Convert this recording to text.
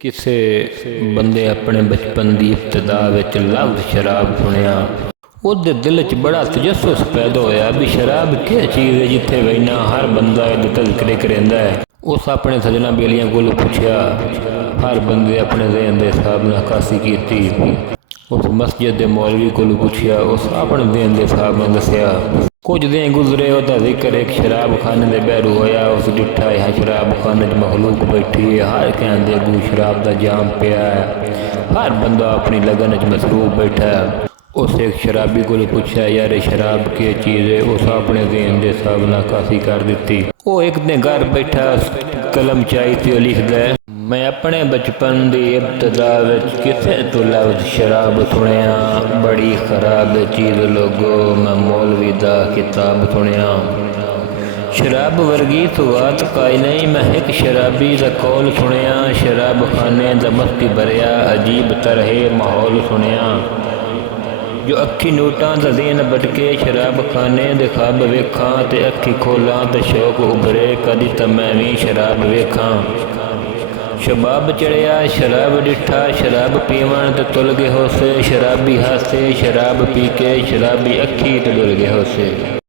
ਕਿਸੇ ਬੰਦੇ ਆਪਣੇ ਬਚਪਨ ਦੀ ਇਬਤਦਾ ਵਿੱਚ ਲਫ਼ਜ਼ ਸ਼ਰਾਬ ਸੁਣਿਆ। ਉਹਦੇ ਦਿਲ 'ਚ ਬੜਾ ਤਜੱਸੁਸ ਪੈਦਾ ਹੋਇਆ ਵੀ ਸ਼ਰਾਬ ਕੀ ਚੀਜ਼ ਹੈ ਜਿੱਥੇ ਵੈਨਾ ਹਰ ਬੰਦਾ ਇਹਦੇ ਤਜ਼ਕਰੇ ਕਰਦਾ ਹੈ। ਉਸ ਆਪਣੇ ਸੱਜਣਾ ਬੇਲੀਆਂ ਕੋਲ ਪੁੱਛਿਆ। ਹਰ ਬੰਦੇ ਆਪਣੇ ਜ਼ਹਿਨ ਦੇ ਹਿਸਾਬ ਨਾਲ ਕਾਸੀ ਕੀਤੀ। ਉਸ ਮਸਜਿਦ ਦੇ ਮੌਲਵੀ ਕੋਲ ਪੁੱਛਿਆ। ਉਸ ਆਪਣੇ ਜ਼ਹਿਨ ਦੇ ਹਿਸਾਬ ਨਾਲ ਦੱਸਿਆ। ਕੁਝ ਦਿਨ ਗੁਜ਼ਰੇ ਉਹਦਾ ਜ਼ਿਕਰ ਇੱਕ ਸ਼ਰਾਬਖਾਨੇ ਦੇ ਬਹਿਰੂ ਹੋਇਆ। ਉਸ ਡਿੱਠਾ ਹੈ ਸ਼ਰਾਬਖਾਨੇ 'ਚ ਮਖਲੂਕ ਬੈਠੀ ਹੈ। ਹਰ ਕਹਿੰਦੇ ਅੱਗੂ ਸ਼ਰਾਬ ਦਾ ਜਾਮ ਪਿਆ ਹੈ। ਹਰ ਬੰਦਾ ਆਪਣੀ ਲਗਨ 'ਚ ਮਸਰੂਫ ਬੈਠਾ ਹੈ। ਉਸ ਇੱਕ ਸ਼ਰਾਬੀ ਕੋਲ ਪੁੱਛਿਆ, ਯਾਰ ਇਹ ਸ਼ਰਾਬ ਕੀ ਚੀਜ਼ ਹੈ? ਉਸ ਆਪਣੇ ਜ਼ਹਿਨ ਦੇ ਹਿਸਾਬ ਨਾਲ ਕਾਸੀ ਕਰ ਦਿੱਤੀ। ਉਹ ਇੱਕ ਦਿਨ ਘਰ ਬੈਠਾ ਕਲਮ ਚਾਈ ਤੇ ਉਹ ਲਿਖਦਾ, ਮੈਂ ਆਪਣੇ ਬਚਪਨ ਦੀ ਇਬਤਦਾ ਵਿੱਚ ਕਿਸੇ ਤੋਂ ਲਫ਼ਜ਼ ਸ਼ਰਾਬ ਸੁਣਿਆ। ਬੜੀ ਖਰਾਬ ਚੀਜ਼ ਲੋਗੋ, ਮੈਂ ਮੌਲਵੀ ਦਾ ਕਿਤਾਬ ਸੁਣਿਆ। ਸ਼ਰਾਬ ਵਰਗੀ ਸੁਗਾਤ ਕਾਈ ਨਹੀਂ, ਮੈਂ ਇੱਕ ਸ਼ਰਾਬੀ ਦਾ ਕੌਲ ਸੁਣਿਆ। ਸ਼ਰਾਬਖਾਨੇ ਦਾ ਮਸਤੀ ਭਰਿਆ ਅਜੀਬ ਤਰ੍ਹੇ ਮਾਹੌਲ ਸੁਣਿਆ। ਜੋ ਅੱਖੀ ਨੋਟਾਂ ਦਾ ਜ਼ਹਿਨ ਭਟਕੇ, ਸ਼ਰਾਬਖਾਨੇ ਦੇ ਖ਼ਾਬ ਵੇਖਾਂ ਤੇ ਅੱਖੀ ਖੋਲਾਂ ਤੇ ਸ਼ੌਕ ਉਭਰੇ, ਕਦੀ ਤਾਂ ਮੈਂ ਵੀ ਸ਼ਰਾਬ ਵੇਖਾਂ। ਸ਼ਬਾਬ ਚੜਿਆ ਸ਼ਰਾਬ ਡਿੱਠਾ, ਸ਼ਰਾਬ ਪੀਵਣ ਤੇ ਤੁਲ ਗਏ ਹੋਸੇ। ਸ਼ਰਾਬੀ ਹਾਸੇ ਸ਼ਰਾਬ ਪੀ ਕੇ, ਸ਼ਰਾਬੀ ਅੱਖੀ ਤੇ ਡੁੱਲ ਗਏ ਹੋਸੇ।